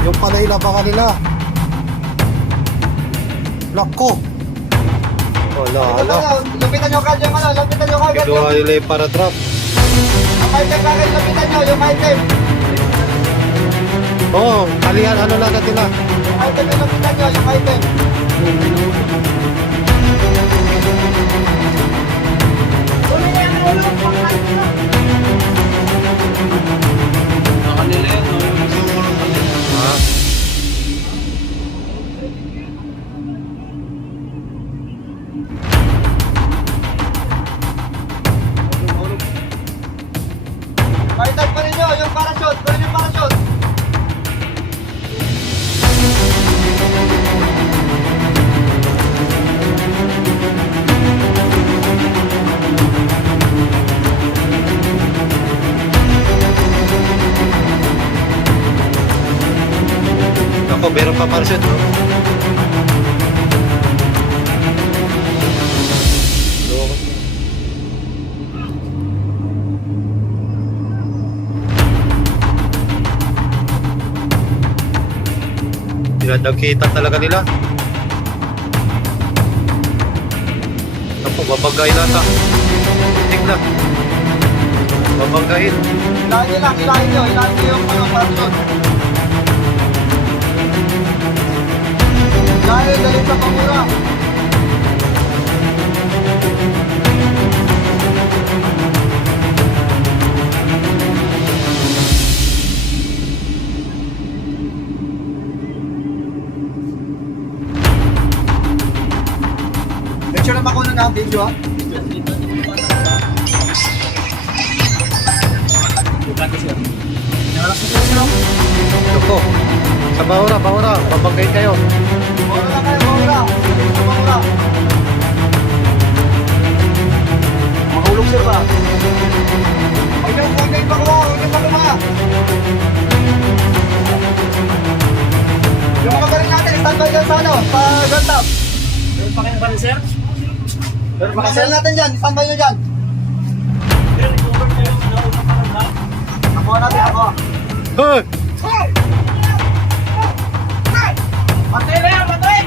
Yung pala ilabangan nila. Lako. Wala, wala. Lapitan nyo kagad yung ano, lapitan nyo kagad yung... Kinuha nila yung para drop. Yung item kagad, lapitan nyo, yung item. Oo, kalihan ano lang natin na. Yung item yung lapitan nyo, yung item. Ha? Item pa rin nyo, yung parachute, pa rin yung parachute. Ako, meron pa parachute, no? Dinadagkita talaga nila. Ako, babagayin nata. Tik na. Babagayin. Ilahin nyo yung ano, parachute. Dahil galing sa pamura. Make sure na makunan na ang video, ha? Ako. Sa bahura. Babagayin kayo. Maura lang kayo, maura. Galing sa pamura. Mahulog sir ba? Huwag nyo pakuha. Yung mga galing natin, standby dyan sa ano, sa gun top. Meron pa kayong bali, sir? Pero pakasal natin dyan, standby nyo dyan. Sir, recover kayo yung naunang paranda. Nakuha natin, nakuha. Hoy! Patay na yan, patay!